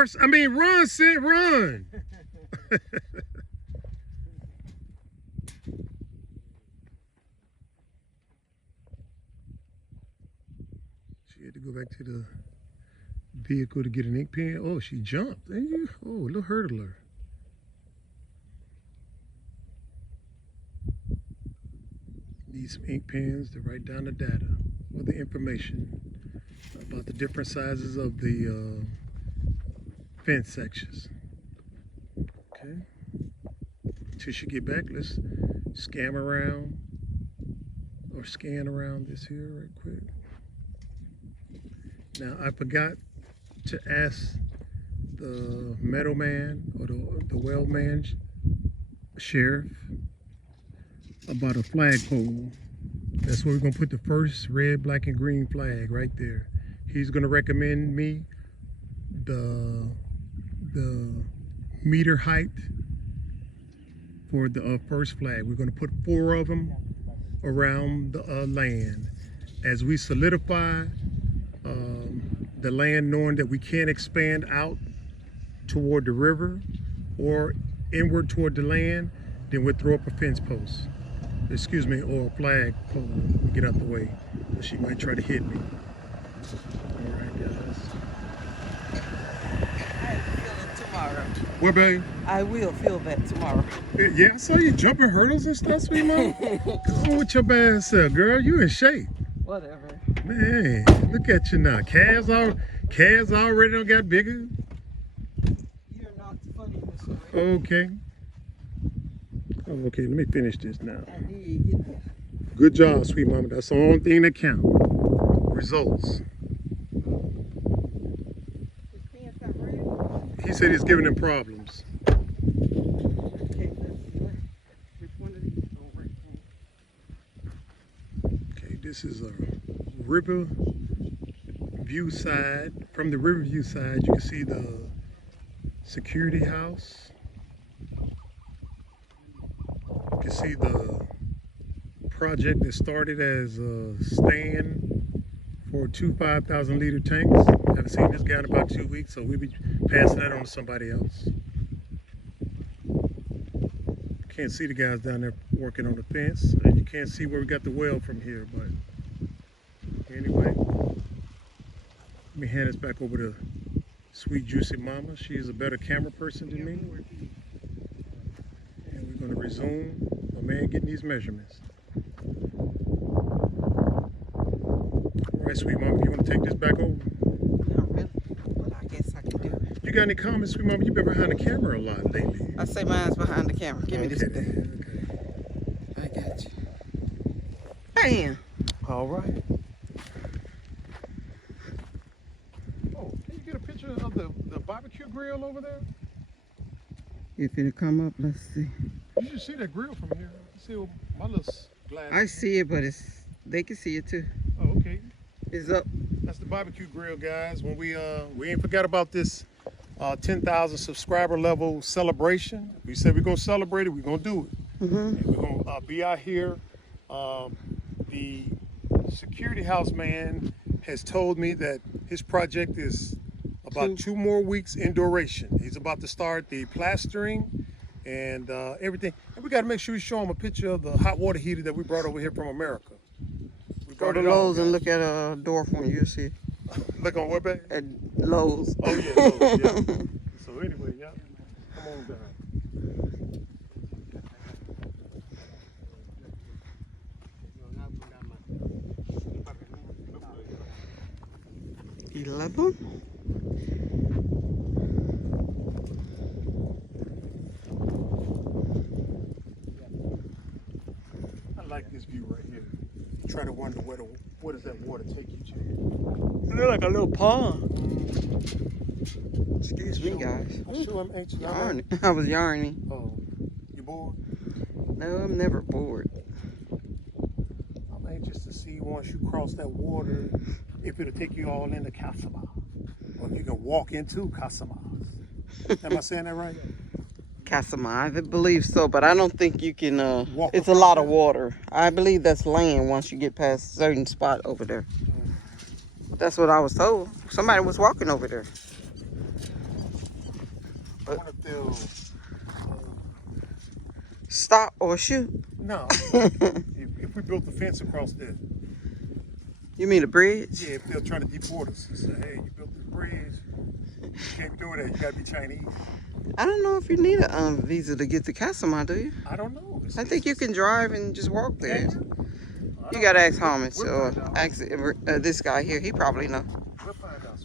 Forrest, I mean, run, Sid, run. She had to go back to the vehicle to get an ink pen. Oh, she jumped. Oh, a little hurdler. Need some ink pens to write down the data or the information about the different sizes of the fence sections. Okay. Until she get back, let's scan around this here right quick. Now I forgot to ask the meadow man or the weld man, sheriff, about a flagpole. That's where we're gonna put the first red, black, and green flag right there. He's gonna recommend me the meter height for the first flag. We're gonna put 4 of them around the land as we solidify the land, knowing that we can't expand out toward the river or inward toward the land. Then we'll throw up a fence post, excuse me, or a flag pole. Get out the way, or she might try to hit me. All right, guys. I'll feel it tomorrow. What, babe? I will feel that tomorrow. Yeah, I saw you jumping hurdles and stuff, sweet mama. Come on with your bad self, girl. You in shape. Whatever. Man, look at you now. Calves already done got bigger. You're not funny, Mr. Ray. Okay. Oh, okay, let me finish this now. I did get that. Good job, sweet mama. That's the only thing that counts. Results. His pants got red. He said he's giving them problems. Okay, let's see. Which one of these don't work? Okay, this is a river view side. From the river view side, you can see the security house. You can see the project that started as a stand for 2 5,000-liter tanks. Haven't seen this guy in about 2 weeks, so we'll be passing that on to somebody else. Can't see the guys down there working on the fence, and you can't see where we got the well from here, but anyway, let me hand this back over to sweet juicy mama. She is a better camera person than me. And we're going to resume my man getting these measurements. All right, sweet mama, you want to take this back over? Not really, but I guess I can do it. You got any comments, sweet mama? You've been behind the camera a lot lately. I say mine's behind the camera. Give me this Okay, thing. okay. I got you. Bam. All right. Oh, can you get a picture of the barbecue grill over there? If it'll come up, let's see. You should see that grill from here. See my little glass. I see it, but they can see it too. Oh, okay. It's up. That's the barbecue grill, guys. When we ain't forgot about this 10,000 subscriber level celebration. We said we're gonna celebrate it. We're gonna do it. And we're gonna be out here. The security house man has told me that his project is about 2 more weeks in duration. He's about to start the plastering and everything. And we got to make sure we show him a picture of the hot water heater that we brought over here from America. We Go brought to it on, Lowe's and guys. look at a door for me. You'll see it. Look on what, babe? At Lowe's. Oh yeah, Lowe's, yeah. So anyway, yeah. Come on down. 11. I like this view right here. Try to wonder where does that water take you to? It looks like a little pond. Excuse me, guys. I sure am anxious. Yarning. I was yarning. Oh, you bored? No, I'm never bored. I'm anxious to see once you cross that water, if it'll take you all into Kasama, or if you can walk into Kasama. Am I saying that right? Kasama, I believe so, but I don't think you can. Walk it's a across lot of that? water. I believe that's land once you get past a certain spot over there. That's what I was told. Somebody was walking over there. wonder if they'll Stop or shoot. no. if we built the fence across there. You mean a bridge? Yeah, if they'll try to deport us and say, hey, you built this bridge, you can't do that, you gotta be Chinese. I don't know if you need a visa to get to Casamance, do you? I don't know. I think you can drive and just walk there. Yeah. You gotta ask Homage We'll or find out. ask this guy here. He probably know. We'll find out.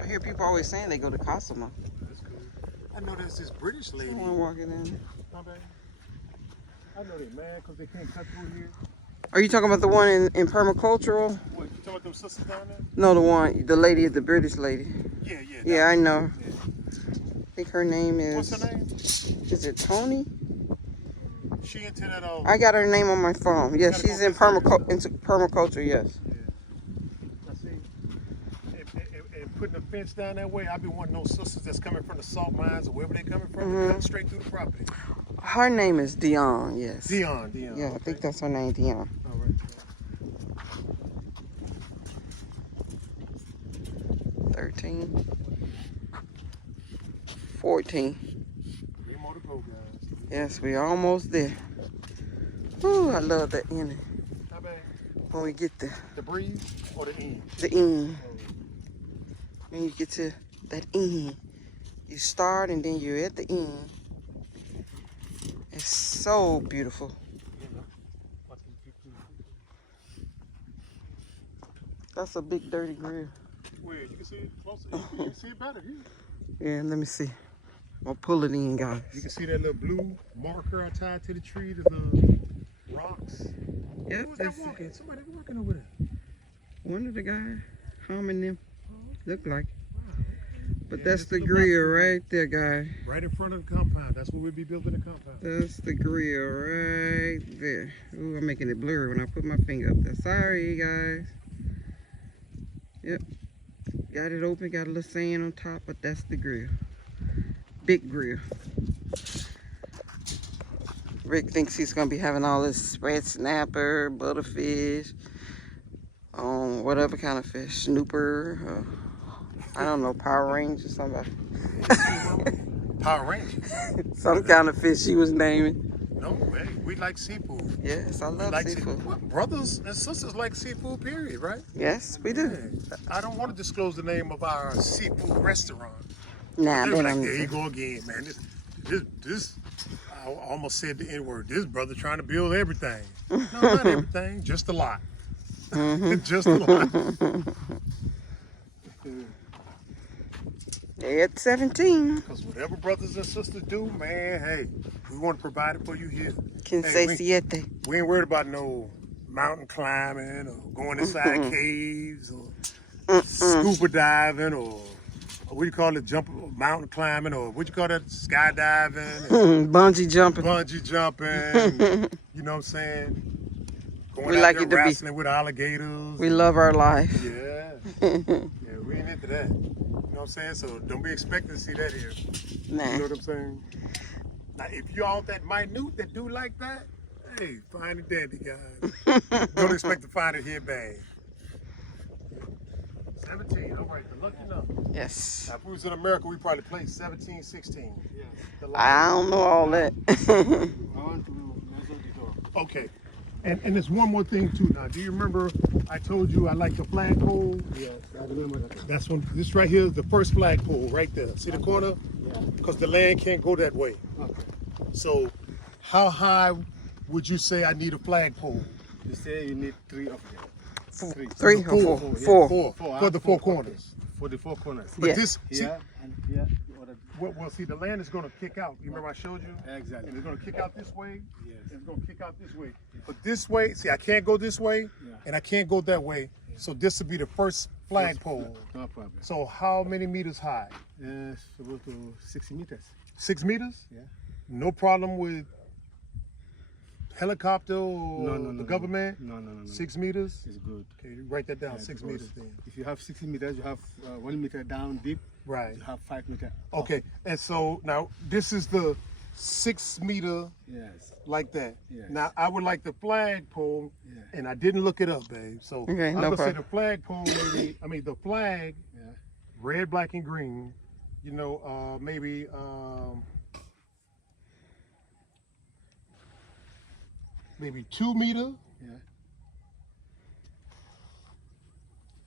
I hear people always saying they go to Casamance. That's cool. I know there's this British lady. Someone walking in. My bad. I know they're mad because they can't cut through here. Are you talking about the one in permacultural? What, you talking about them sisters down there? No, the lady, the British lady. Yeah. Yeah, I know. Yeah. I think her name is. What's her name? Is it Tony? She into that I got her name on my phone. Yes, Gotta she's go in visit into permaculture. Yes. Yeah. I see. And putting a fence down that way, I be wanting those sisters that's coming from the salt mines or wherever they coming from to cut straight through the property. Her name is Dion. Yes. Dion. Yeah, I think that's her name, Dion. All right. 13, 14. 3 more to go, guys. Yes, we almost there. Ooh, I love that ending. How bad? When we get there, The breeze or the end? the end. When you get to that end, you start and then you're at the end. It's so beautiful. That's a big dirty grill. Where you can see it closer. You can see it better here. Yeah, let me see. I'll pull it in, guys. You can see that little blue marker tied to the tree to the rocks. Yep, Who was that that's walking? Somebody walking over there. one of the guys humming them. Look like. But Yeah, that's this the look grill like- right there, guys. Right in front of the compound. That's where we'll be building the compound. That's the grill right there. Ooh, I'm making it blurry when I put my finger up there. Sorry, guys. Yep. Got it open, got a little sand on top, but that's the grill. Big grill. Rick thinks he's gonna be having all this red snapper, butterfish, whatever kind of fish, snooper, I don't know, Power Ranger, somebody. Power Rangers. Some kind of fish he was naming. No way. We like seafood. Yes, I We love like seafood. Well, brothers and sisters like seafood, period, right? Yes, we do. Yeah. I don't want to disclose the name of our seafood restaurant. Nah, They they were like, don't. there you go again, man. This I almost said the N-word. This brother trying to build everything. No, not everything, just a lot. Just a lot. At 17. Because whatever brothers and sisters do, man, hey, we want to provide it for you here. Can Hey, say we- siete. We ain't worried about no mountain climbing or going inside caves or scuba diving or what do you call it, mountain climbing or what you call that, skydiving, and Bungee jumping. bungee jumping, you know what I'm saying? Going We out like there it to be- wrestling with alligators. We love our life. Yeah. Yeah, we ain't into that. You know what I'm saying? So don't be expecting to see that here. You know Nah. what I'm saying? Now, if y'all that minute that do like that, hey, find it daddy, guys. Don't expect to find it here bad. 17, all right, the lucky number. Yes. Now, if we was in America, we probably played 17, 16. Yeah. The lucky I don't know all that. I want to measure the door. Okay. And there's one more thing too. Now, do you remember I told you I like the flagpole? Yes, I remember that. That's one. This right here is the first flagpole right there. See the corner? Yeah. Because the land can't go that way. Okay. So, how high would you say I need a flagpole? You say you need 3 of them. Three or four? Four. Four. Four, For the four four corners. For the 4 corners. But Yeah. this, see, Here and here. The other. well, see, the land is going to kick out. You remember I showed you? Exactly. And it's going to kick out this way. Yes. And it's going to kick out this way. But this way, see, I can't go this way, Yeah. and I can't go that way. So this would be the first flagpole. No problem. So how many meters high? Supposed to 60 meters. 6 meters? Yeah. No problem with helicopter or No. the government? No. 6 meters? It's good. Okay, you write that down. Yeah, 6 because meters then. If you have 60 meters, you have 1 meter down deep. Right. You have 5 meters. up. Okay, and so now this is the 6 meter Yes. like that. Yes. Now I would like the flagpole, Yeah. and I didn't look it up, babe. So Okay, I'm no gonna say problem. the flagpole, maybe, I mean the flag Yeah. red, black, and green. You know, maybe maybe 2 meter Yeah.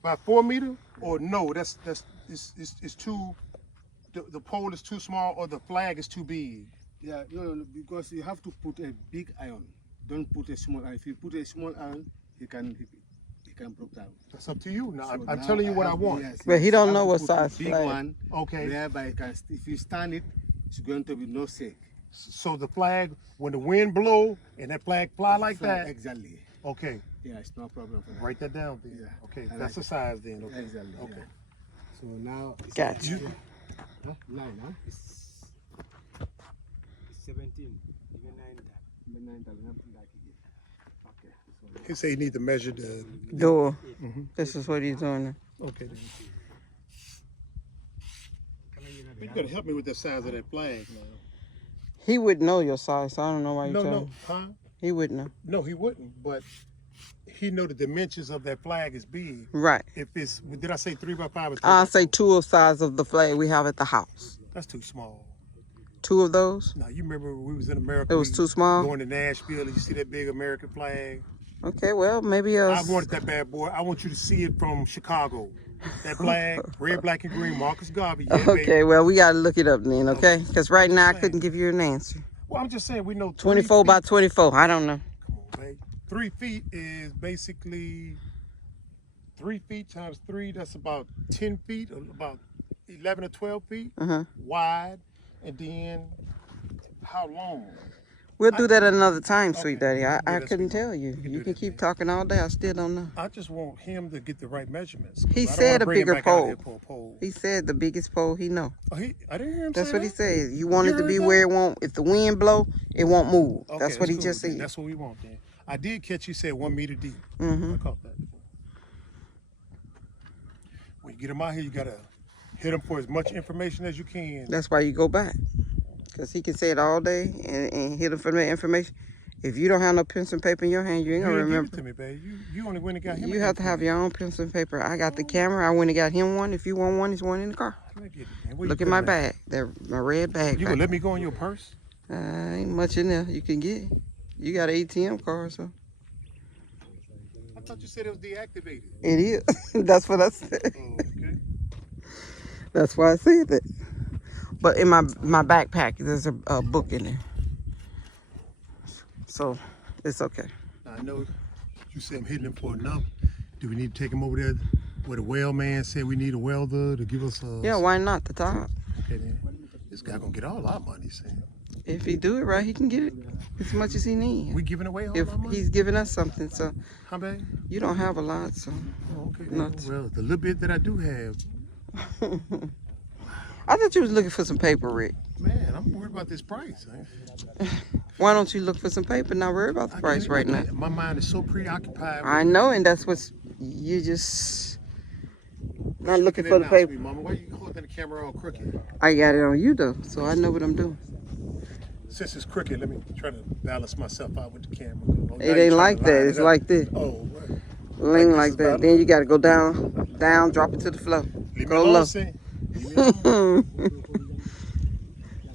by 4 meter, or no, it's too. The pole is too small, or the flag is too big. Yeah, no, because you have to put a big iron. Don't put a small iron. If you put a small iron, he can break down. That's up to you. Now, So I'm now telling you what I have- want. yes, But he yes, don't you have know to what put size a big flag. one. Okay. Whereby it can, if you stand it, it's going to be no shake. So the flag, when the wind blow and that flag fly like that, Exactly. okay, Yeah, it's no problem for that. write that down then. Yeah, Okay, I that's like the size then. Okay. Exactly. Okay. Yeah. So now it's Gotcha. Huh? 9, huh? It's 17, even 9. Okay. So He say he need to measure the. Door. This is what he's doing. Okay. Then. You gotta help me with the size of that flag, man. He wouldn't know your size, so I don't know why you're No, telling no, him. huh? He wouldn't know. No, he wouldn't. But he know the dimensions of that flag is big. Right. If it's, did I say 3 by 5 or 3 I'll by say 4? 2 of size of the flag we have at the house. That's too small. 2 of those? Now you remember when we was in America. It was we too small? Going to Nashville, and you see that big American flag. Okay, well, maybe I wanted that bad boy. I want you to see it from Chicago. That flag, red, black, and green, Marcus Garvey. Yeah, Okay, baby. well, we got to look it up then, okay? Because right now I saying. couldn't give you an answer. Well, I'm just saying we know 24 by 24, I don't know. Come on, babe. 3 feet is basically 3 feet times 3. That's about 10 feet, or about 11 or 12 feet wide. And then how long? We'll do that another time, sweet daddy. I that, couldn't sweet. tell you. can You do can that, keep babe. talking all day. I still don't know. I just want him to get the right measurements. 'Cause He I don't said wanna a bring him bigger back out pole. here for a pole. He said the biggest pole he know. Oh, I didn't hear him That's say what he that. said. You want it to heard be that? where it won't, if the wind blow, it won't move. Okay, That's what he cool, just then. said. That's what we want then. I did catch you said 1 meter deep. Mm-hmm. I caught that. When you get him out here, you gotta hit him for as much information as you can. That's why you go back. Because he can say it all day and hit him for the information. If you don't have no pencil and paper in your hand, you ain't You going to didn't give remember. it to me, babe. You only went and got him. You have to have your own pencil and paper. I got the camera. I went and got him one. If you want one, there's one in the car. Let me get it, man. Where you Look at put my it at? bag. My red bag. You gonna let me go in your purse? Ain't much in there you can get. You got an ATM card, so. I thought you said it was deactivated. It is. That's what I said. Oh, okay. That's why I said that. But in my backpack, there's a book in there. So, it's okay. I know you said I'm hitting him for enough. Do we need to take him over there where the weld man said we need a welder to give us a... Yeah, why not the top? Okay, then. This guy gonna get all our money, Sam. If he do it right, he can get it as much as he needs. We giving away all If our money? he's giving us something, so How bad? you don't have a lot, so. Oh, okay. Nuts. Well, the little bit that I do have, I thought you was looking for some paper, Rick. man, I'm worried about this price. Man. Why don't you look for some paper? Not worry about the price right now. My mind is so preoccupied. I know, and that's what's you just not looking for the now, paper. sweet mama. Why you holding the camera all crooked? I got it on you though, so I know what I'm doing. Since it's crooked, let me try to balance myself out with the camera. Oh, now It you're ain't trying like to that. line It's it up. like this. Oh, what? Lean this like is that. about- Then you got to go down, drop it to the floor. Leave me Go alone, low. Sam. Leave me alone.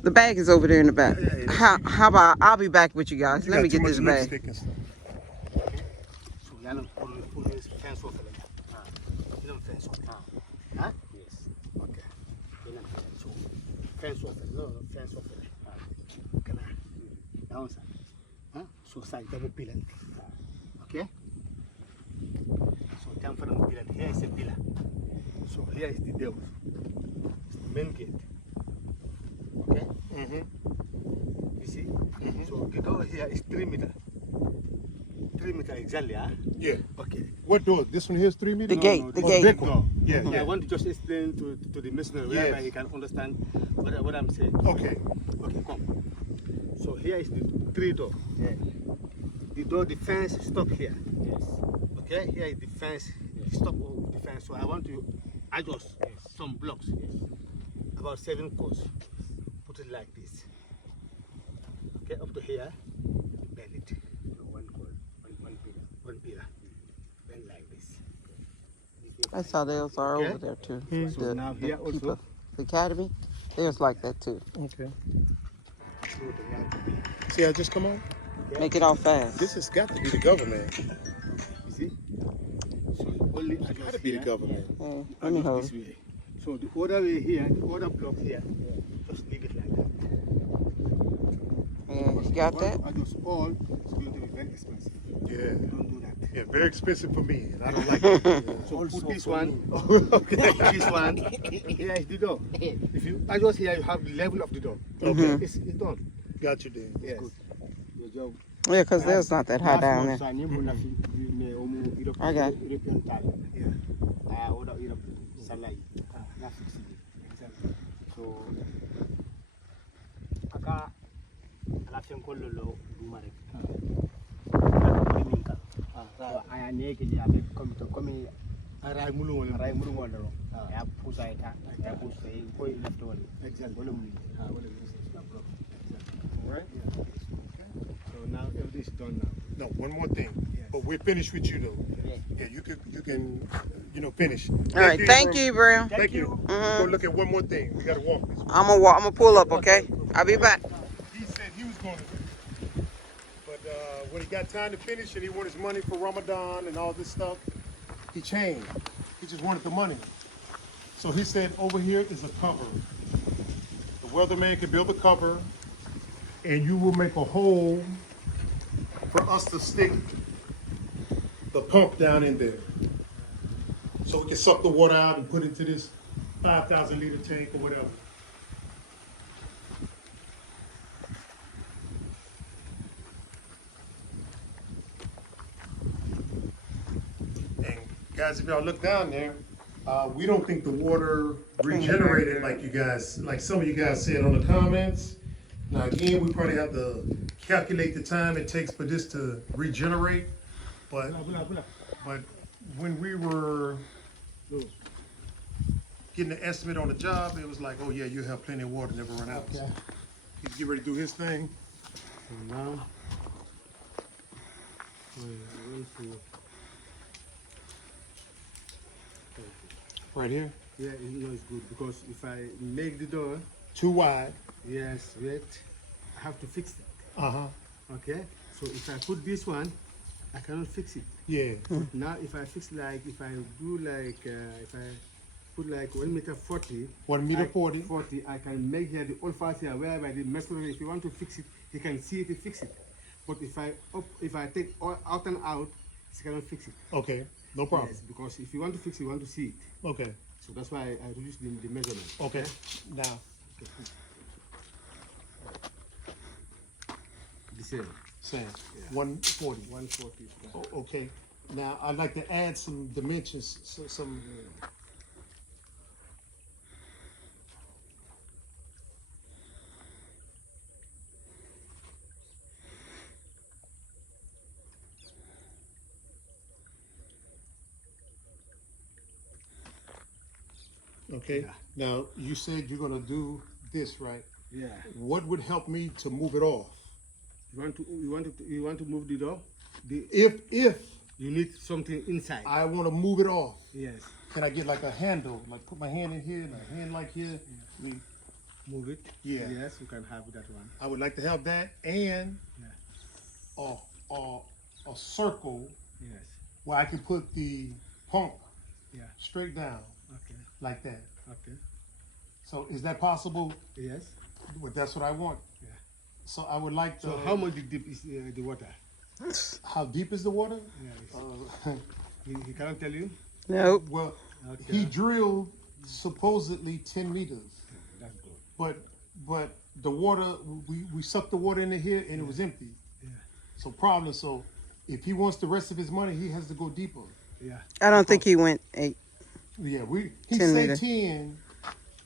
The bag is over there in the back. Yeah, yeah. How about I'll be back with you guys. You Let got me too get much this bag. lipstick and stuff. So you know, pull this fence off. You know fence off. Huh? Yes. Okay. So fence off. No, fence off. Okay. Down side. Huh? So side double pillar. Okay. So down for the pillar. Here is a pillar. So here is the door. It's the main gate. Okay. You see? So the door here is 3 meters. 3 meters exactly, huh? Yeah. Okay. What door? This one here is 3 meters? The gate, the Oh, gate. big door. Yeah, I yeah. want to just explain to the listener Yes. whereby he can understand what I'm saying. Okay. Okay, come. So here is the 3 door. Yeah. The door, the fence stop here. Yes. Okay, here is the fence, the stop of the fence. So I want to adjust some blocks. Yes. About 7 course. Put it like this. Okay, up to here. Bend it. One pillar. Bend like this. I saw those are Okay. over there too. So now here also. people, the academy, there's like that too. Okay. So they have to be. See how I just come on? Make it all fast. This has got to be the government. You see? So only It's got to be the government. Yeah, let me hold this it. way. So the other way here, the other block here, just leave it like that. Yeah, you got that? I just all it's going to be very expensive. Yeah. Don't do that. Yeah, very expensive for me, and I don't like it. So Also put this for one. Okay. This one. Here is the door. If you adjust here, you have the level of the door. Okay. It's done. Got you there. Yes. Your job. Yeah, because there's not that high down there. I got it. European time. Yeah. I order Europe salary. Na fixed. So aka ala fen kollo lo duma rek. Aya neke di avec comme Aray mulu wala. ray muru ngol ya pusa eta ya pusa ko left wala. Exactly. Wala mu. Right? Yeah. So now everything is done now. No, one more thing. Yes. But we're finished with you though. Yeah. Yeah, you can, finish. All right, thank you, Ibrahim. Thank you. Go look at one more thing. We gotta walk this. I'm gonna pull up, okay? I'll be back. He said he was going to do it. But when he got time to finish and he wanted his money for Ramadan and all this stuff, he changed. He just wanted the money. So he said over here is a cover. The weatherman can build a cover and you will make a hole for us to stick the pump down in there. So we can suck the water out and put it into this 5,000 liter tank or whatever. And guys, if y'all look down there, we don't think the water regenerated like you guys, like some of you guys said on the comments. Now again, we probably have to calculate the time it takes for this to regenerate, but when we were getting the estimate on the job, it was like, oh yeah, you have plenty of water, never run out. So he's getting ready to do his thing. So now Right here, yeah, you know it's good because if I make the door, too wide. yes, wait, I have to fix it. Uh-huh, Okay, so if I put this one, I cannot fix it. yeah, Now if I fix if I do if I put like 1 meter 40, 1 meter I- 40. 40, I can make here the old fast here whereby the master, if you want to fix it, he can see it, he fix it. But if I take all out and out, he cannot fix it. Okay, no problem. Yes, because if you want to fix it, you want to see it. Okay, So that's why I reduce the measurement. okay, now, The same. Sam, 140. 140. Oh, okay, now I'd like to add some dimensions, some. Okay, Yeah. now you said you're gonna do this, right? Yeah. What would help me to move it off? You want to move the door? If You need something inside. I wanna move it off, Yes. can I get like a handle, like put my hand in here and a hand like here? I mean, Move it. Yeah. Yes, you can have that one. I would like to have that and Yeah. a circle Yes. where I can put the pump Yeah. straight down Okay. like that. Okay. So is that possible? Yes. Well, that's what I want. Yeah. So I would like to. So how much deep is the water? How deep is the water? Yeah. He cannot tell you. Nope. Well, Okay. he drilled supposedly 10 meters, That's good. but the water, we sucked the water into here and it was empty. Yeah. So problem. So if he wants the rest of his money, he has to go deeper. Yeah. I don't think he went 8. Yeah, he 10 said meter. 10,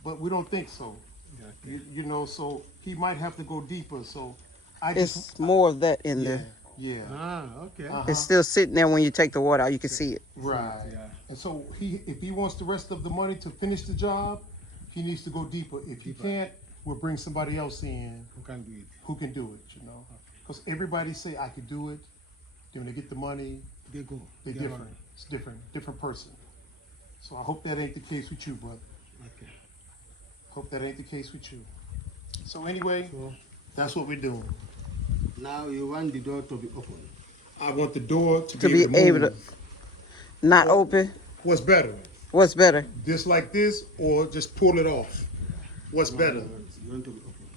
but we don't think so. Yeah. You know, so he might have to go deeper. So I just It's more of that in yeah, there. yeah, Ah. Okay. It's still sitting there when you take the water out. You can see it. right. Yeah. And so if he wants the rest of the money to finish the job, he needs to go deeper. If he can't, we'll bring somebody else in Who can do it? who can do it. You know, because everybody say I could do it. Then when they get the money, They go. they're They different. run. It's different person. So I hope that ain't the case with you, brother. Okay. Hope that ain't the case with you. So anyway, So that's what we're doing. now you want the door to be open. I want the door to To be be able to able to move. not Well, open. What's better? What's better? This like this or just pull it off? What's better? You want to be open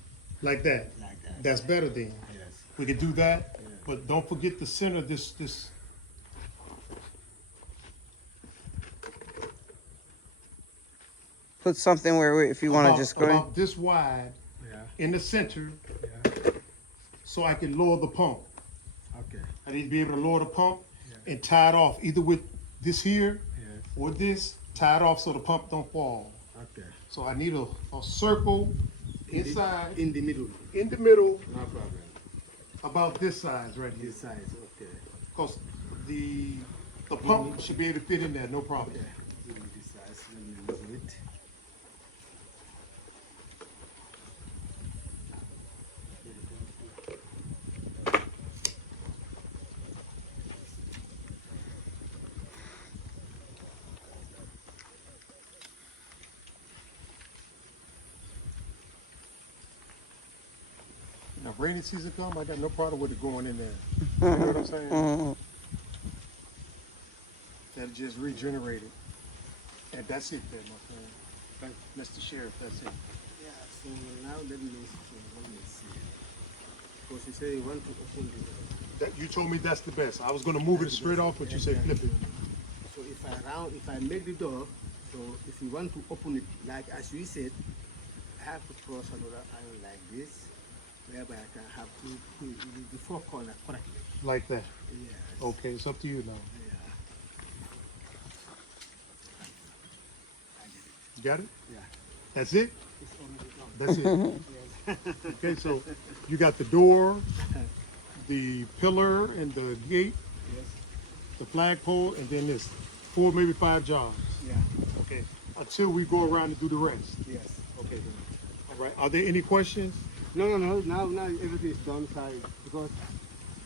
Like that? like that. That's better then. Yes. We can do that, but don't forget the center of this. Put something where if you want to about, just go in. about this wide Yeah. in the center, Yeah. so I can lower the pump. Okay. I need to be able to lower the pump and tie it off either with this here Yes. or this, tie it off so the pump don't fall. Okay. So I need a circle inside, In the middle. in the middle, No problem. about this size right here. This size. Okay. Because the pump should be able to fit in there, no problem. Okay. Give me this size. Let me move it. Now, rainy season come, I got no problem with it going in there. You know what I'm saying? Mhm. That'll just regenerate it. And that's it there, my friend. Thank you, Mr. Sheriff, that's it. Yeah. So now let me see. Because you say you want to open the door. That, you told me that's the best. I was gonna move it straight off, but you said flip it. So if I make the door, so if you want to open it, like as you said, I have to cross another iron like this, whereby I can have to put the four corners correctly. Like that. Yes. Okay, it's up to you now. Yeah. You got it? Yeah. That's it? It's already done. That's it. Okay, so you got the door, the pillar and the gate, Yes. the flagpole, and then this. 4, maybe 5 jobs. Yeah. Okay. Until we go around and do the rest. Yes. Okay. All right. Are there any questions? No. Now everything is done, sir, because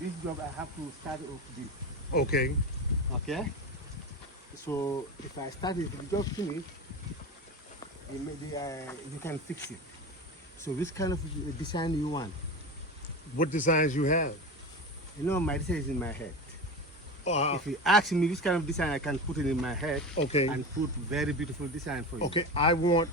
this job I have to start off this. Okay. Okay. So if I start it, if the job finished, then maybe you can fix it. So which kind of design you want? What designs you have? You know, my design is in my head. Uh, If you ask me which kind of design, I can put it in my head okay. and put very beautiful design for you. Okay. I want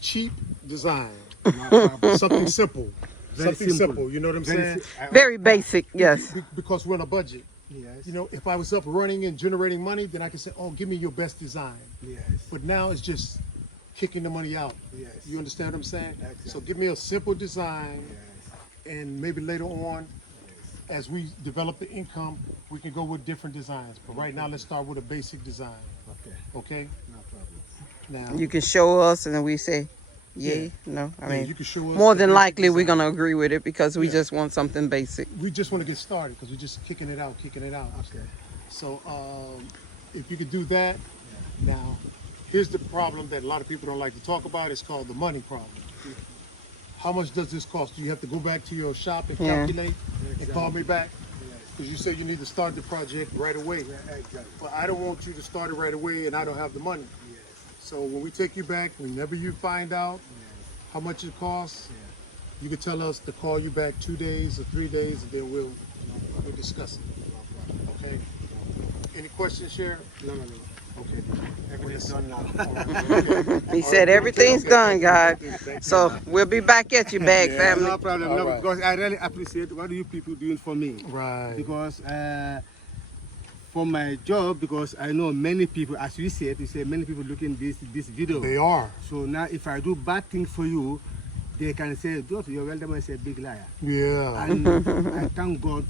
cheap design. No problem. Something simple. Very Something simple. simple. You know what I'm Very saying? Very basic, yes. Because we're on a budget. Yes. You know, if I was up running and generating money, then I could say, oh, give me your best design. Yes. But now it's just kicking the money out. Yes. You understand what I'm saying? Exactly. So give me a simple design, Yes. and maybe later on, as we develop the income, we can go with different designs. But right now, let's start with a basic design. Okay. Okay? No problem. Now, You can show us and then we say, yay, no. I yeah, mean, you can show us more the than basic likely we're design. going to agree with it because we Yeah. just want something basic. We just want to get started because we're just kicking it out. Okay. So if you could do that, now here's the problem that a lot of people don't like to talk about. It's called the money problem. How much does this cost? Do you have to go back to your shop and Yeah. calculate and call me back? Yes. Because you said you need to start the project right away. Yeah, exactly. But I don't want you to start it right away and I don't have the money. Yes. So when we take you back, whenever you find out Yes. how much it costs, Yeah. you can tell us to call you back 2 days or 3 days, and then we'll discuss it. Okay? Any questions, Sheriff? No. Okay. Everything's done now. He said everything's done, guys. Thank you. So we'll be back at you, Bag Yeah. family. No problem. All No, right. because I really appreciate what you people doing for me. Right. Because for my job, because I know many people, as you said, many people looking this video. They are. So now if I do bad things for you, they can say, "Dude, your welder is a big liar." Yeah. And I thank God.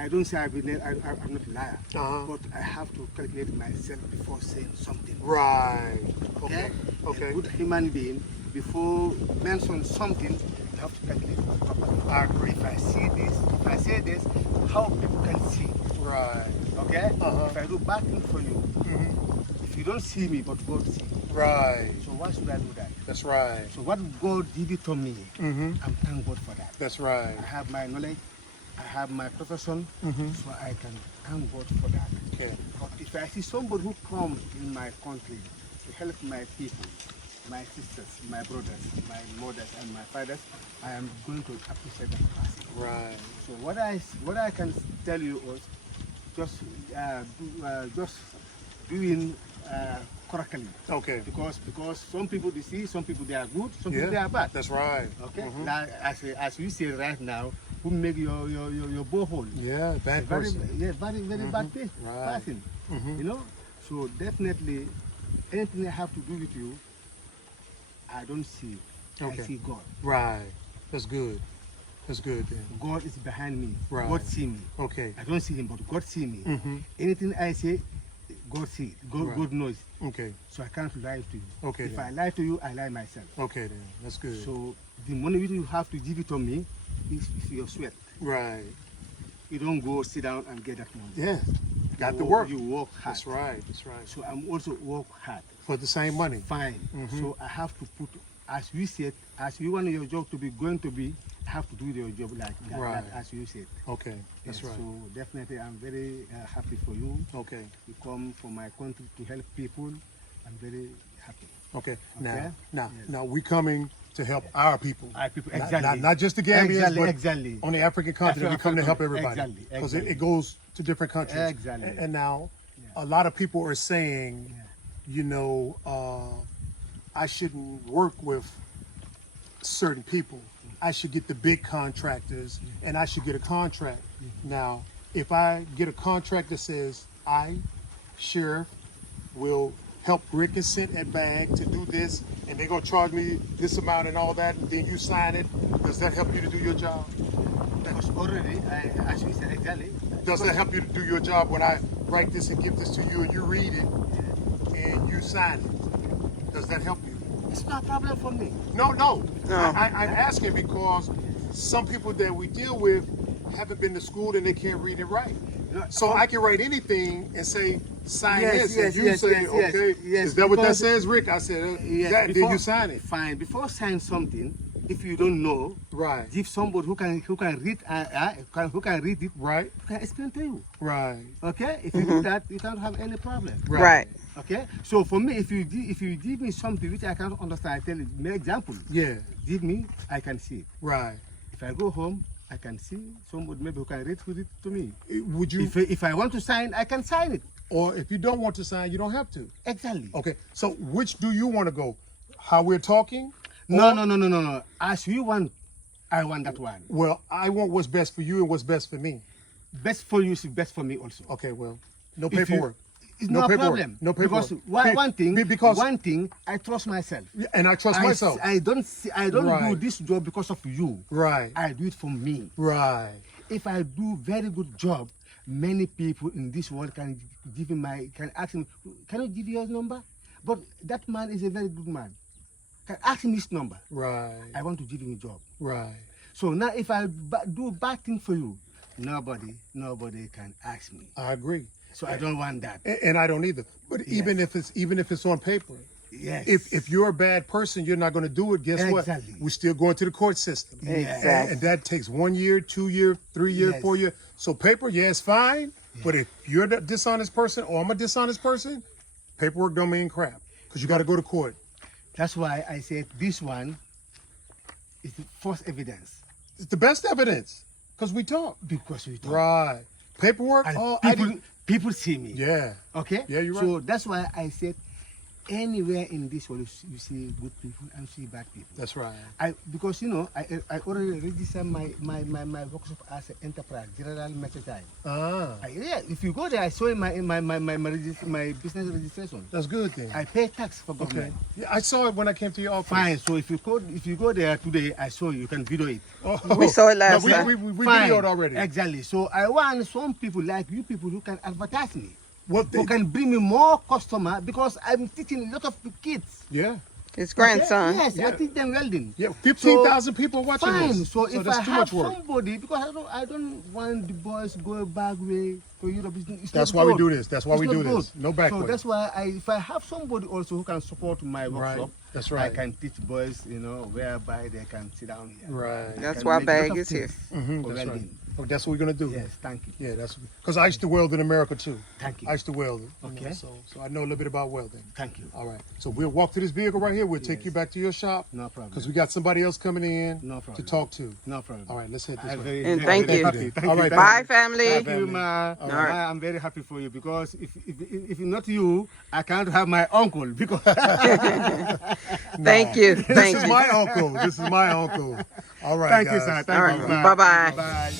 I don't say I'm not a liar, Uh-huh. but I have to calculate myself before saying something. Right. Okay? Okay. A good human being, before mention something, you have to calculate it properly. I agree. If I see this, if I say this, how people can see. Right. Okay? Uh-huh. If I do bad thing for you, Mm-hmm. if you don't see me, but God see me. Right. So why should I do that? That's right. So what God did it to me, Mm-hmm. I'm thank God for that. That's right. I have my knowledge, I have my profession, Mm-hmm. so I can thank God for that. Okay. But if I see somebody who comes in my country to help my people, my sisters, my brothers, my mothers, and my fathers, I am going to appreciate that person. Right. So what I can tell you is just just doing correctly. Okay. Because some people they see, some people they are good, some Yeah. people they are bad. That's right. Okay. Mhm. Like as we say right now, who make your borehole? Yeah, bad Very person. very bad Right. person. Mhm. You know. So definitely, anything I have to do with you, I don't see. Okay. I see God. Right. That's good. That's good then. God is behind me. Right. God see me. Okay. I don't see him, but God see me. Mhm. Anything I say, God see. God, Right. God knows. Okay. So I can't lie to you. Okay, If then. I lie to you, I lie myself. Okay then. That's good. So the money which you have to give it to me is your sweat. Right. You don't go sit down and get that money. Yeah. Got You to wo- work. You work hard. That's right. That's right. So I'm also work hard. For the same money. Fine. Mhm. So I have to put, as we said, as you want your job to be going to be, I have to do your job like that, Right. as you said. Okay. That's Yes, right. So definitely, I'm very happy for you. Okay. You come from my country to help people. I'm very happy. Okay. Now, Okay? now, Yes. now we coming to help our people. Our people, Not- exactly. Not just the Gambians, Exactly, but exactly. on the African continent, we come to help everybody. Exactly, Because exactly. it goes to different countries. Exactly. And now, Yeah. a lot of people are saying, you know, I shouldn't work with certain people. I should get the big contractors, and I should get a contract. Now, if I get a contract that says I, sheriff, will help Rick and Cent at Bag to do this, and they're gonna charge me this amount and all that, and then you sign it, does that help you to do your job? Because already, as you said, exactly. Does that help you to do your job when I write this and give this to you and you read it and you sign it? Does that help you? It's not a problem for me. No, no. No. I'm asking because some people that we deal with haven't been to school and they can't read and write. So I can write anything and say, sign Yes, this, yes, and you yes, say, yes, yes, okay, yes, is that what that because- says, Rick? I said, Yes, that, then before- you sign it. Fine. Before sign something, if you don't know, Right, give somebody who can read who can read it, right, who can explain to you. right, Okay, if you do that, you can't have any problem. Right. Okay, so for me, if you give me something which I can't understand, I tell you, make example. yeah, Give me, I can see it. right. If I go home, I can see somebody maybe who can read it to me. Would you, If I want to sign, I can sign it. or if you don't want to sign, you don't have to. Exactly. Okay, so which do you want to go? How we're talking? No, Or- no. As you want, I want that one. Well, I want what's best for you and what's best for me. Best for you is best for me also. Okay, well, no If you- paperwork. It's No no paperwork. problem. No paperwork. Because one thing, because I trust myself. and I trust myself. I don't do Right. this job because of you. Right, I do it for me. right, If I do very good job, many people in this world can give him can ask him, can you give your number? But that man is a very good man. Can ask him his number. right, I want to give him a job. right. So now if I do bad thing for you, nobody can ask me. I agree, So I don't want that. and I don't either. But even if it's on paper, Yes. if you're a bad person, you're not going to do it. Guess Exactly. what? We're still going to the court system. Exactly. And that takes 1 year, 2 year, 3 year, Yes. 4 year. So paper, yeah, it's fine. But if you're a dishonest person or I'm a dishonest person, paperwork don't mean crap because you got to go to court. That's why I said this one is the first evidence. It's the best evidence because we talk. Because we talk. Right. Paperwork. And Oh, I didn't. people see me. Yeah. Okay? Yeah, you're So right. that's why I said anywhere in this world you see good people and see bad people. That's right. Because you know I already registered my workshop as an enterprise, general merchandise. Ah, Yeah, if you go there, I saw in my business registration. that's good then. I pay tax for Okay. government. Yeah, I saw it when I came to your office. Fine. So if you go there today, I saw you can video it. Oh, We saw it last no, time. We Fine. videoed already. Exactly. So I want some people like you people who can advertise me. Well, Who can bring me more customer because I'm teaching a lot of kids. yeah. His grandson. Yes, I Yeah. teach them welding. Yeah, 15,000 people watching Fine. this. So if that's I too have much work. somebody, because I don't want the boys go back way to Europe. It's That's not why we good. do this. That's why It's we not do this. good. No back So way. that's why if I have somebody also who can support my workshop, That's I right. can teach boys, whereby they can sit down here. Right. They That's can why make a lot Bag of is here. things Mhm, for that's right. welding. Oh, that's what we're gonna do. Yes, thank you. Yeah, that's because I used to weld in America too. Thank you. I used to weld it. you know, Okay. so I know a little bit about welding. Thank you. All right. So we'll walk to this vehicle right here. We'll take Yes. you back to your shop. No problem. Because we got somebody else coming in No to problem. talk to. No problem. All right, let's hit this I'm way. very, And very, thank very you. happy. Thank All you. right, Bye, family. Thank you, ma. All right. Ma, I'm very happy for you because if not you, I can't have my uncle because Thank you. This Thank is you. my uncle. This is my uncle. All right, thank you, guys. sir. Thank All you. right. ma. Bye-bye. Bye.